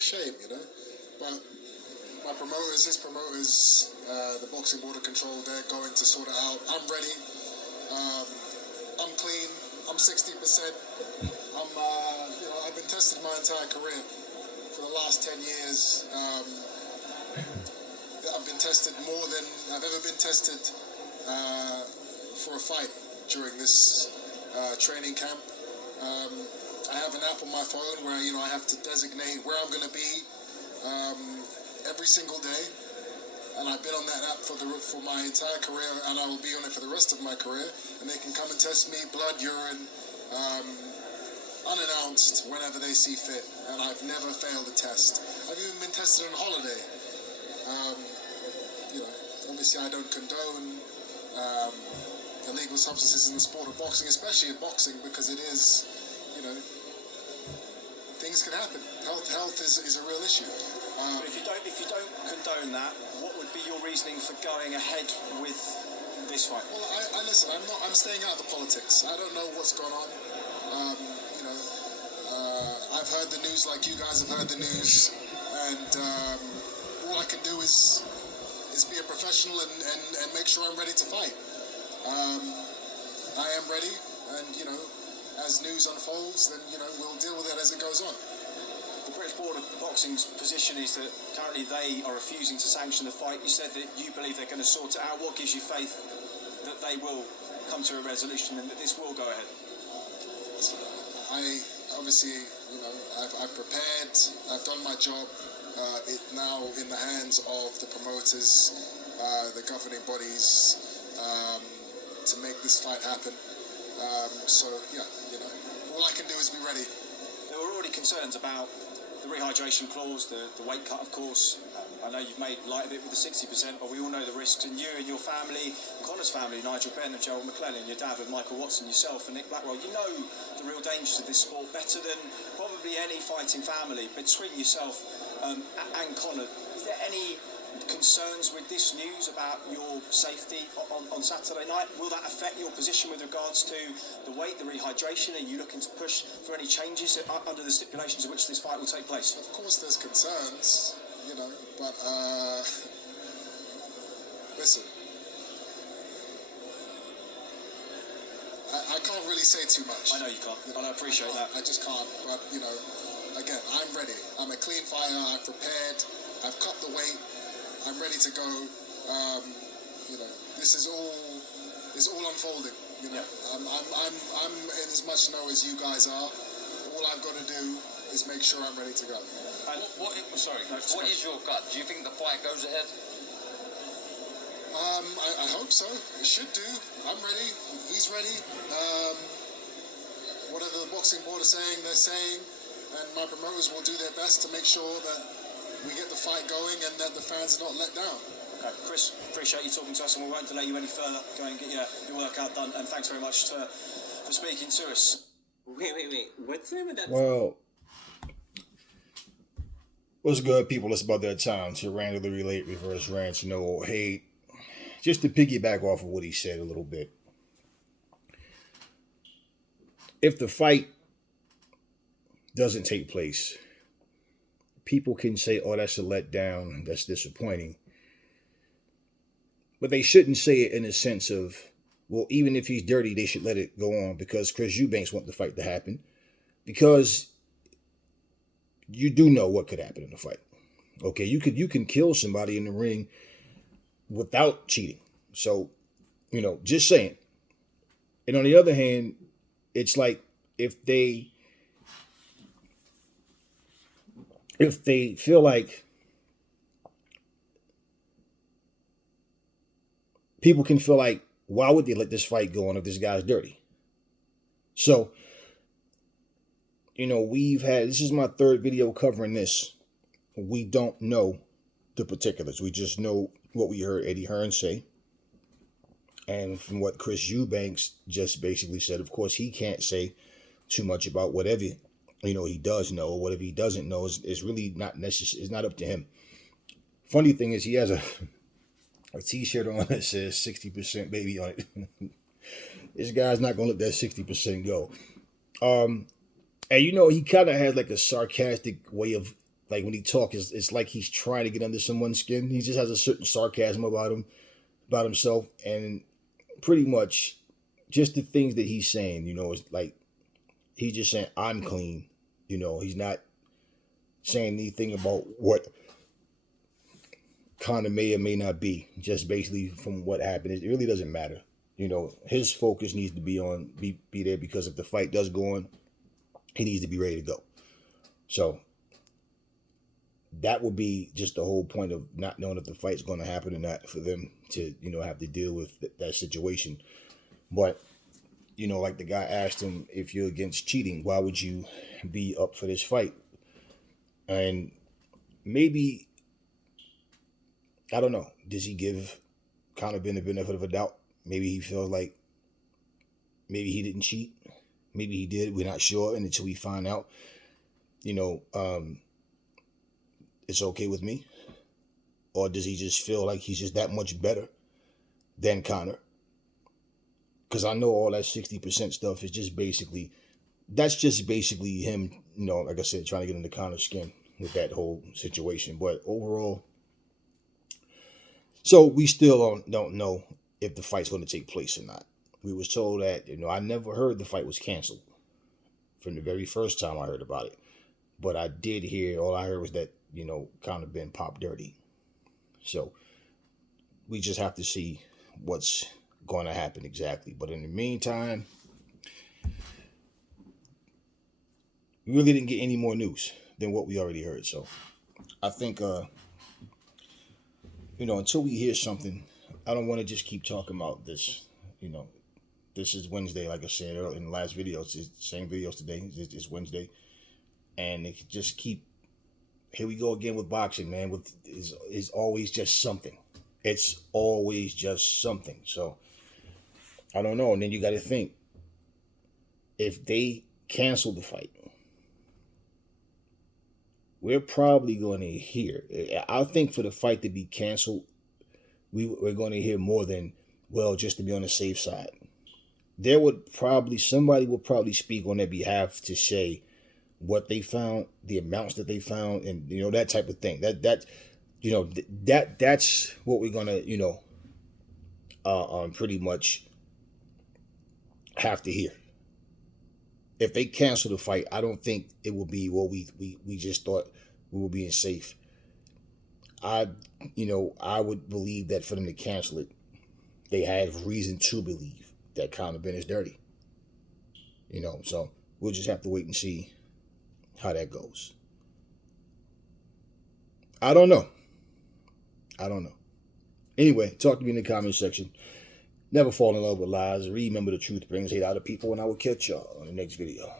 shame, you know. But my promoters, his promoters, the boxing board of control, they're going to sort it out. I'm ready. Um, I'm clean. I'm 60%. I've been tested my entire career for the last 10 years. I've been tested more than I've ever been tested for a fight during this training camp. I have an app on my phone where I have to designate where I'm going to be every single day, and I've been on that app for my entire career, and I will be on it for the rest of my career. And they can come and test me, blood, urine, unannounced whenever they see fit, and I've never failed a test. I've even been tested on holiday. Obviously I don't condone illegal substances in the sport of boxing, especially in boxing, because it is, things can happen. Health is a real issue. But if you don't condone that, what would be your reasoning for going ahead with this fight? Well, I listen. I'm staying out of the politics. I don't know what's going on. I've heard the news like you guys have heard the news, and all I can do is be a professional and make sure I'm ready to fight. I am ready, and as news unfolds, then we'll deal with it as it goes on. The British Board of Boxing's position is that currently they are refusing to sanction the fight. You said that you believe they're going to sort it out. What gives you faith that they will come to a resolution and that this will go ahead? I obviously, I've prepared. I've done my job. It's now in the hands of the promoters, the governing bodies, to make this fight happen. All I can do is be ready. There were already concerns about the rehydration clause, the weight cut, of course. I know you've made light of it with the 60%, but we all know the risks. And you and your family, Connor's family, Nigel Benn and Gerald McClellan, your dad with Michael Watson, yourself and Nick Blackwell, you know the real dangers of this sport better than probably any fighting family. Between yourself and Connor, is there any concerns with this news about your safety on Saturday night? Will that affect your position with regards to the weight, the rehydration? Are you looking to push for any changes under the stipulations in which this fight will take place? Of course there's concerns, but listen, I can't really say too much. I know you can't, and I appreciate that. I just can't, but again, I'm ready. I'm a clean fighter. I've prepared. I've cut the weight. I'm ready to go. This is all unfolding. Yeah. I'm in as much know as you guys are. All I've got to do is make sure I'm ready to go. What is your gut? Do you think the fight goes ahead? I hope so. It should do. I'm ready. He's ready. Whatever the boxing board is saying, they're saying, and my promoters will do their best to make sure that we get the fight going and that the fans are not let down. Okay, Chris, appreciate you talking to us, and we won't delay you any further. Go and get your workout done, and thanks very much for speaking to us. Wait. What's the name of that? Well, what's good, people? It's about that time to randomly relate, reverse rants, no old hate. Just to piggyback off of what he said a little bit. If the fight doesn't take place, people can say, oh, that's a letdown, that's disappointing. But they shouldn't say it in a sense of, well, even if he's dirty, they should let it go on because Chris Eubanks wants the fight to happen. Because you do know what could happen in the fight. Okay, you can kill somebody in the ring without cheating. So, just saying. And on the other hand, it's like if they feel like people can feel like, why would they let this fight go on if this guy's dirty? So, this is my third video covering this. We don't know the particulars. We just know what we heard Eddie Hearn say. And from what Chris Eubanks just basically said, of course, he can't say too much about whatever, he does know, or whatever he doesn't know is really not necessary. It's not up to him. Funny thing is he has a t-shirt on that says 60% baby on it. This guy's not going to let that 60% go. And he kind of has like a sarcastic way of Like when he talks, it's like he's trying to get under someone's skin. He just has a certain sarcasm about himself, and pretty much just the things that he's saying, is like he's just saying, I'm clean. He's not saying anything about what Conor may or may not be. Just basically from what happened, it really doesn't matter. His focus needs to be there, because if the fight does go on, he needs to be ready to go. So that would be just the whole point of not knowing if the fight's going to happen or not, for them to, have to deal with that situation. But, like the guy asked him, if you're against cheating, why would you be up for this fight? And maybe, I don't know, does he give Conor Ben the benefit of a doubt? Maybe he feels like maybe he didn't cheat. Maybe he did. We're not sure. And until we find out, it's okay with me. Or does he just feel like he's just that much better than Conor? Because I know all that 60% stuff is just basically, that's just basically him, like I said, trying to get into Conor's skin with that whole situation. But overall, so we still don't know if the fight's going to take place or not. We was told that, I never heard the fight was canceled from the very first time I heard about it. But I did hear, all I heard was that, Conor Ben popped dirty. So we just have to see what's going to happen exactly. But in the meantime, we really didn't get any more news than what we already heard. So I think, until we hear something, I don't want to just keep talking about this. This is Wednesday, like I said earlier in the last video. It's the same videos today. It's Wednesday. And it could just keep, here we go again with boxing, man. It's always just something. It's always just something. So, I don't know. And then you got to think, if they cancel the fight, we're probably going to hear, I think for the fight to be canceled, we're going to hear more than, well, just to be on the safe side. Somebody would probably speak on their behalf to say what they found, the amounts that they found, and that type of thing. That's what we're gonna pretty much have to hear. If they cancel the fight, I don't think it will be, well, we just thought we were being safe. I would believe that for them to cancel it, they have reason to believe that Conor Ben is dirty. So we'll just have to wait and see how that goes. I don't know. Anyway, talk to me in the comment section. Never fall in love with lies. Remember, the truth brings hate out of people, and I will catch y'all on the next video.